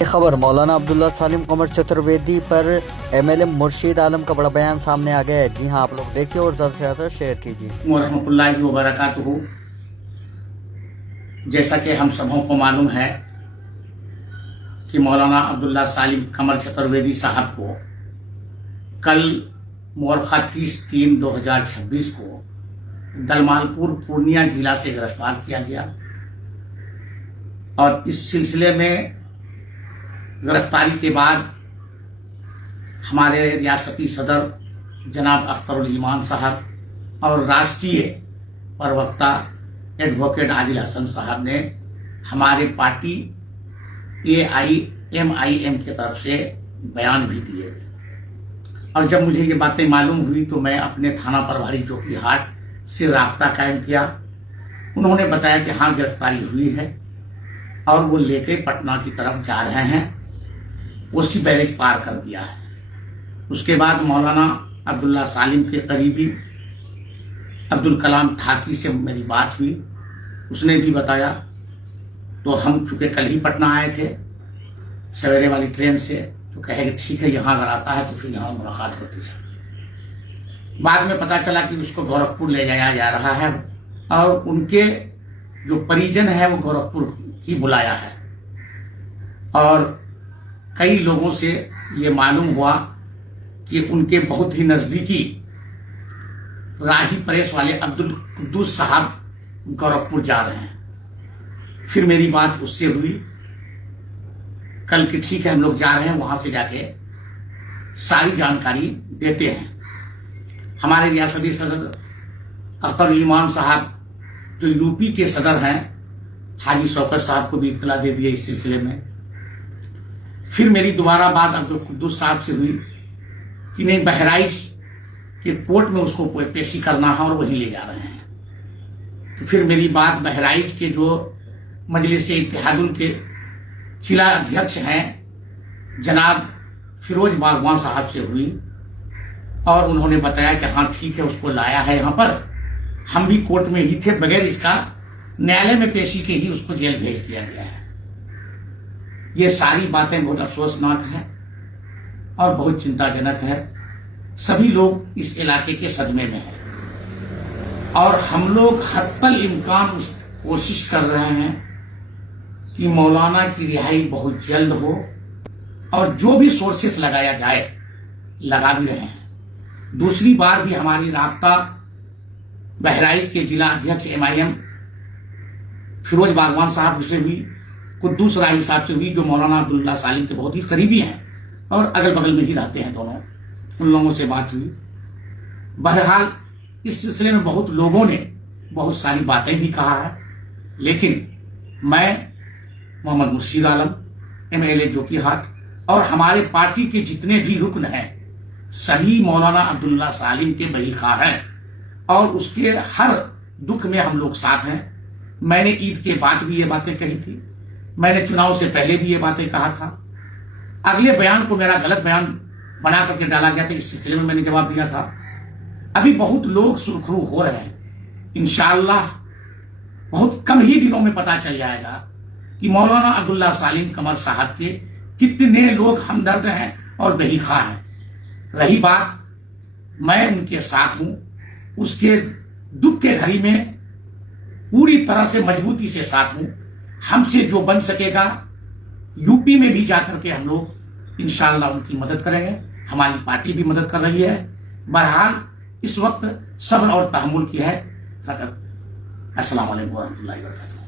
خبر مولانا عبداللہ سالم قمر چترویدی پر MLA مرشید عالم کا بڑا بیان سامنے آ گیا ہے. جی ہاں، آپ لوگ دیکھیے اور زیادہ سے زیادہ شیئر کیجیے. ورحمۃ اللہ وبرکاتہ. جیسا کہ ہم سبوں کو معلوم ہے کہ مولانا عبداللہ سالم قمر چترویدی صاحب کو کل مورخہ 30/3/2026 کو دلمال پور پورنیہ ضلع سے گرفتار کیا گیا، اور اس سلسلے میں گرفتاری کے بعد ہمارے ریاستی صدر جناب اختر الایمان صاحب اور راشٹریہ پروکتا ایڈوکیٹ عادل حسن صاحب نے ہمارے پارٹی AIMIM کی طرف سے بیان بھی دیے. اور جب مجھے یہ باتیں معلوم ہوئی تو میں اپنے تھانہ پربھاری چوکی ہاٹ سے رابطہ قائم کیا. انہوں نے بتایا کہ ہاں گرفتاری ہوئی ہے اور وہ لے کے پٹنہ کی طرف جا رہے ہیں، کوسی بیرج پار کر دیا ہے. اس کے بعد مولانا عبداللہ سالم کے قریبی عبدالکلام تھاکی سے میری بات ہوئی. اس نے بھی بتایا. تو ہم چونکہ کل ہی پٹنہ آئے تھے سویرے والی ٹرین سے، تو کہے کہ ٹھیک ہے یہاں اگر آتا ہے تو پھر یہاں ملاقات ہوتی ہے. بعد میں پتا چلا کہ اس کو گورکھپور لے جایا جا رہا ہے، اور ان کے جو پریجن ہے وہ گورکھپور ہی بلایا ہے. اور کئی لوگوں سے یہ معلوم ہوا کہ ان کے بہت ہی نزدیکی راہی پریس والے عبدالقدوس صاحب گورکھپور جا رہے ہیں. پھر میری بات اس سے ہوئی کل کہ ٹھیک ہے ہم لوگ جا رہے ہیں، وہاں سے جا کے ساری جانکاری دیتے ہیں. ہمارے ریاستی صدر اختر الایمان صاحب جو UP کے صدر ہیں حاجی شوکت صاحب کو بھی اطلاع دے دی اس سلسلے میں. پھر میری دوبارہ بات عبدالقدوس صاحب سے ہوئی کہ نہیں، بہرائچ کے کورٹ میں اس کو پیشی کرنا ہے اور وہیں لے جا رہے ہیں. تو پھر میری بات بہرائچ کے جو مجلس اتحاد کے ضلع ادھیکش ہیں جناب فیروز باغوان صاحب سے ہوئی، اور انہوں نے بتایا کہ ہاں ٹھیک ہے اس کو لایا ہے یہاں پر. ہم بھی کورٹ میں ہی تھے، بغیر اس کا نیالے میں پیشی کے ہی اس کو جیل بھیج دیا گیا ہے. یہ ساری باتیں بہت افسوسناک ہیں اور بہت چنتا جنک ہے. سبھی لوگ اس علاقے کے صدمے میں ہیں، اور ہم لوگ حتی الامکان کوشش کر رہے ہیں کہ مولانا کی رہائی بہت جلد ہو، اور جو بھی سورسز لگایا جائے لگا بھی رہے ہیں. دوسری بار بھی ہماری رابطہ بہرائچ کے ضلع ادھیکش MIM فیروز باغوان صاحب سے ہوئی، قدوس راہی صاحب سے ہوئی جو مولانا عبداللہ سالم کے بہت ہی قریبی ہیں اور اگل بغل میں ہی رہتے ہیں دونوں. ان لوگوں سے بات ہوئی. بہرحال اس سلسلے میں بہت لوگوں نے بہت ساری باتیں بھی کہا ہے، لیکن میں محمد مرشید عالم MLA چوکی ہاٹ اور ہمارے پارٹی کے جتنے بھی رکن ہیں سبھی مولانا عبداللہ سالم کے بہی خواہ ہیں، اور اس کے ہر دکھ میں ہم لوگ ساتھ ہیں. میں نے عید کے بعد بھی یہ باتیں کہی تھی، میں نے چناؤ سے پہلے بھی یہ باتیں کہا تھا. اگلے بیان کو میرا غلط بیان بنا کر کے ڈالا گیا تھا، اس سلسلے میں نے جواب دیا تھا. ابھی بہت لوگ سرخرو ہو رہے ہیں. انشاءاللہ بہت کم ہی دنوں میں پتا چل جائے گا کہ مولانا عبداللہ سالم قمر صاحب کے کتنے لوگ ہمدرد ہیں اور بہی خواہ ہیں. رہی بات میں ان کے ساتھ ہوں، اس کے دکھ کے گھڑی میں پوری طرح سے مضبوطی سے ساتھ ہوں. ہم سے جو بن سکے گا UP میں بھی جا کر کے ہم لوگ انشاءاللہ ان کی مدد کریں گے. ہماری پارٹی بھی مدد کر رہی ہے. بہرحال اس وقت صبر اور تحمل کی ہے فقط. السلام علیکم ورحمۃ اللہ وبرکاتہ.